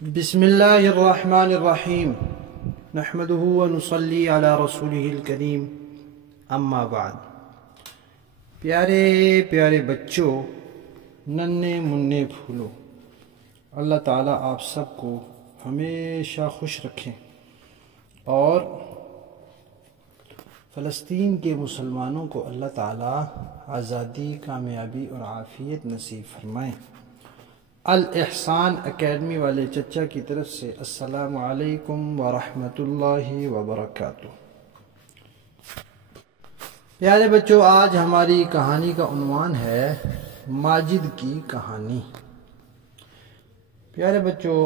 بسم اللہ الرحمن الرحیم نحمدہ ونصلی علی رسولہ الکریم اما بعد۔ پیارے پیارے بچوں، ننھے منھے پھولو، اللہ تعالیٰ آپ سب کو ہمیشہ خوش رکھیں اور فلسطین کے مسلمانوں کو اللہ تعالیٰ آزادی، کامیابی اور عافیت نصیب فرمائیں۔ الاحسان اکیڈمی والے چچا کی طرف سے السلام علیکم ورحمۃ اللہ وبرکاتہ۔ پیارے بچوں، آج ہماری کہانی کا عنوان ہے ماجد کی کہانی۔ پیارے بچوں،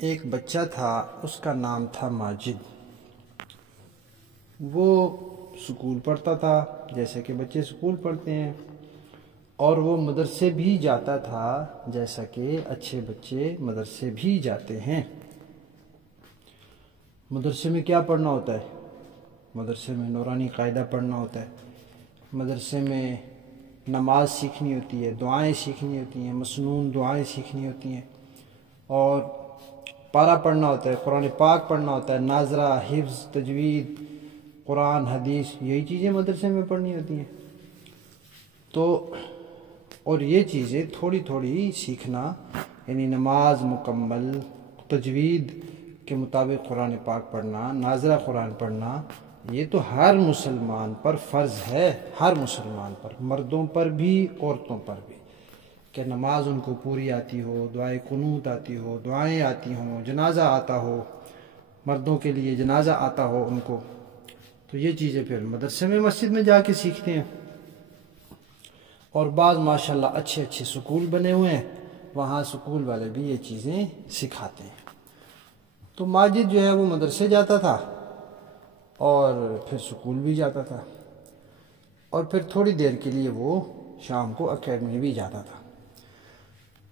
ایک بچہ تھا، اس کا نام تھا ماجد۔ وہ سکول پڑھتا تھا جیسے کہ بچے سکول پڑھتے ہیں، اور وہ مدرسے بھی جاتا تھا جیسا کہ اچھے بچے مدرسے بھی جاتے ہیں۔ مدرسے میں کیا پڑھنا ہوتا ہے؟ مدرسے میں نورانی قاعدہ پڑھنا ہوتا ہے، مدرسے میں نماز سیکھنی ہوتی ہے، دعائیں سیکھنی ہوتی ہیں، مسنون دعائیں سیکھنی ہوتی ہیں، اور پارہ پڑھنا ہوتا ہے، قرآن پاک پڑھنا ہوتا ہے، ناظرہ، حفظ، تجوید، قرآن، حدیث، یہی چیزیں مدرسے میں پڑھنی ہوتی ہیں۔ تو اور یہ چیزیں تھوڑی تھوڑی سیکھنا، یعنی نماز مکمل، تجوید کے مطابق قرآن پاک پڑھنا، ناظرہ قرآن پڑھنا، یہ تو ہر مسلمان پر فرض ہے، ہر مسلمان پر، مردوں پر بھی عورتوں پر بھی، کہ نماز ان کو پوری آتی ہو، دعائے قنوت آتی ہو، دعائیں آتی ہوں، جنازہ آتا ہو، مردوں کے لیے جنازہ آتا ہو ان کو، تو یہ چیزیں پھر مدرسے میں مسجد میں جا کے سیکھتے ہیں۔ اور بعض ماشاءاللہ اچھے اچھے سکول بنے ہوئے ہیں، وہاں سکول والے بھی یہ چیزیں سکھاتے ہیں۔ تو ماجد جو ہے وہ مدرسے جاتا تھا اور پھر سکول بھی جاتا تھا، اور پھر تھوڑی دیر کے لیے وہ شام کو اکیڈمی بھی جاتا تھا۔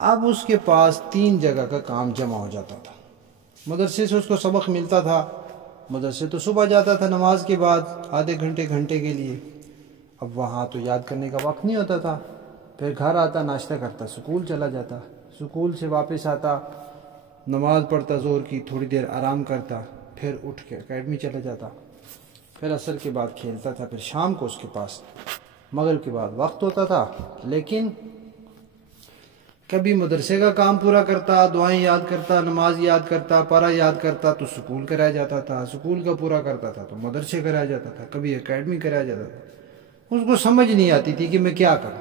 اب اس کے پاس 3 جگہ کا کام جمع ہو جاتا تھا۔ مدرسے سے اس کو سبق ملتا تھا، مدرسے تو صبح جاتا تھا نماز کے بعد آدھے گھنٹے کے لیے، اب وہاں تو یاد کرنے کا وقت نہیں ہوتا تھا، پھر گھر آتا، ناشتہ کرتا، سکول چلا جاتا، سکول سے واپس آتا، نماز پڑھتا ظہر کی، تھوڑی دیر آرام کرتا، پھر اٹھ کے اکیڈمی چلا جاتا، پھر عصر کے بعد کھیلتا تھا، پھر شام کو اس کے پاس مغرب کے بعد وقت ہوتا تھا۔ لیکن کبھی مدرسے کا کام پورا کرتا، دعائیں یاد کرتا، نماز یاد کرتا، پارہ یاد کرتا تو سکول کا رہ جاتا تھا، سکول کا پورا کرتا تھا تو مدرسے کا رہ جاتا تھا، کبھی اکیڈمی کا رہ جاتا تھا۔ اس کو سمجھ نہیں آتی تھی کہ میں کیا کروں،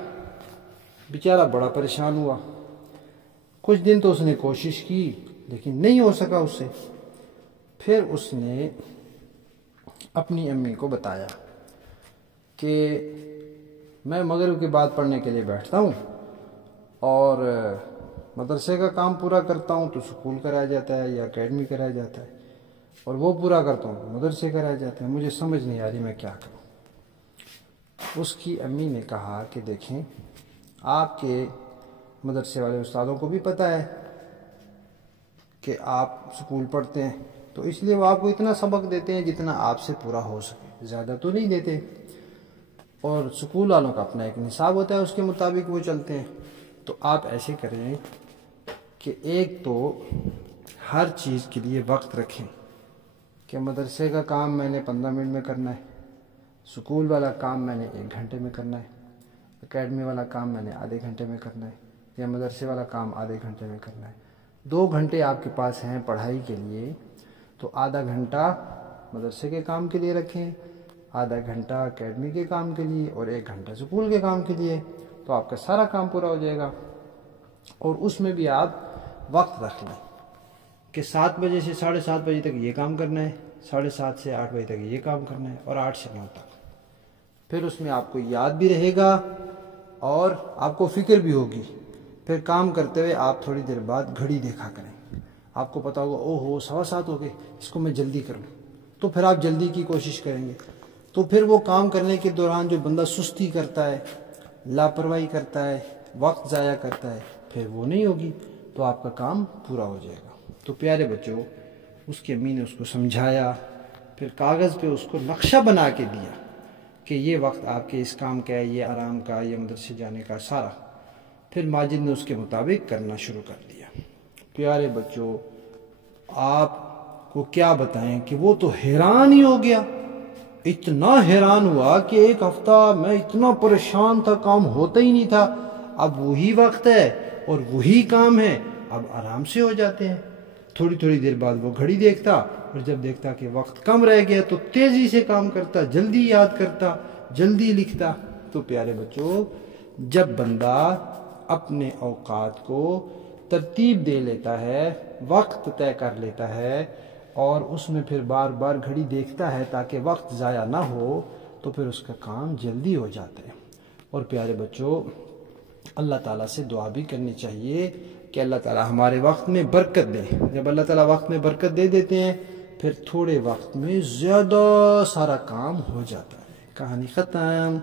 بیچارہ بڑا پریشان ہوا۔ کچھ دن تو اس نے کوشش کی لیکن نہیں ہو سکا اس سے۔ پھر اس نے اپنی امی کو بتایا کہ میں مغرب کے بعد پڑھنے کے لیے بیٹھتا ہوں اور مدرسے کا کام پورا کرتا ہوں تو سکول کا رہ جاتا ہے یا اکیڈمی کا رہ جاتا ہے، اور وہ پورا کرتا ہوں تو مدرسے کا رہ جاتا ہے، مجھے سمجھ نہیں آ رہی میں کیا کروں۔ اس کی امی نے کہا کہ دیکھیں، آپ کے مدرسے والے استادوں کو بھی پتہ ہے کہ آپ سکول پڑھتے ہیں، تو اس لیے وہ آپ کو اتنا سبق دیتے ہیں جتنا آپ سے پورا ہو سکے، زیادہ تو نہیں دیتے، اور سکول والوں کا اپنا ایک نصاب ہوتا ہے، اس کے مطابق وہ چلتے ہیں۔ تو آپ ایسے کریں کہ ایک تو ہر چیز کے لیے وقت رکھیں، کہ مدرسے کا کام میں نے 15 منٹ میں کرنا ہے، سکول والا کام میں نے 1 گھنٹے میں کرنا ہے، اکیڈمی والا کام میں نے آدھے گھنٹے میں کرنا ہے، یا مدرسے والا کام آدھے گھنٹے میں کرنا ہے۔ 2 گھنٹے آپ کے پاس ہیں پڑھائی کے لیے، تو آدھا گھنٹہ مدرسے کے کام کے لیے رکھیں، آدھا گھنٹہ اکیڈمی کے کام کے لیے، اور 1 گھنٹہ سکول کے کام کے لیے، تو آپ کا سارا کام پورا ہو جائے گا۔ اور اس میں بھی آپ وقت رکھ لیں کہ 7 بجے سے 7:30 بجے تک یہ کام کرنا ہے، 7:30 سے 8 بجے تک یہ کام کرنا ہے، اور 8 سے 9 تک۔ پھر اس میں آپ کو یاد بھی رہے گا اور آپ کو فکر بھی ہوگی۔ پھر کام کرتے ہوئے آپ تھوڑی دیر بعد گھڑی دیکھا کریں، آپ کو پتہ ہوگا او ہو 7:15 ہو گئے، اس کو میں جلدی کروں، تو پھر آپ جلدی کی کوشش کریں گے۔ تو پھر وہ کام کرنے کے دوران جو بندہ سستی کرتا ہے، لاپرواہی کرتا ہے، وقت ضائع کرتا ہے، پھر وہ نہیں ہوگی، تو آپ کا کام پورا ہو جائے گا۔ تو پیارے بچوں، اس کی امی نے اس کو سمجھایا، پھر کاغذ پہ اس کو نقشہ بنا کے دیا کہ یہ وقت آپ کے اس کام کا ہے، یہ آرام کا، یہ مدرسے جانے کا، سارا۔ پھر ماجد نے اس کے مطابق کرنا شروع کر دیا۔ پیارے بچوں، آپ کو کیا بتائیں کہ وہ تو حیران ہی ہو گیا، اتنا حیران ہوا کہ ایک ہفتہ میں اتنا پریشان تھا، کام ہوتا ہی نہیں تھا، اب وہی وقت ہے اور وہی کام ہے، اب آرام سے ہو جاتے ہیں۔ تھوڑی تھوڑی دیر بعد وہ گھڑی دیکھتا، اور جب دیکھتا کہ وقت کم رہ گیا تو تیزی سے کام کرتا، جلدی یاد کرتا، جلدی لکھتا۔ تو پیارے بچوں، جب بندہ اپنے اوقات کو ترتیب دے لیتا ہے، وقت طے کر لیتا ہے، اور اس میں پھر بار بار گھڑی دیکھتا ہے تاکہ وقت ضائع نہ ہو، تو پھر اس کا کام جلدی ہو جاتا ہے۔ اور پیارے بچوں، اللہ تعالیٰ سے دعا بھی کرنی چاہیے کہ اللہ تعالیٰ ہمارے وقت میں برکت دے۔ جب اللہ تعالیٰ وقت میں برکت دے دیتے ہیں، پھر تھوڑے وقت میں زیادہ سارا کام ہو جاتا ہے۔ کہانی ختم۔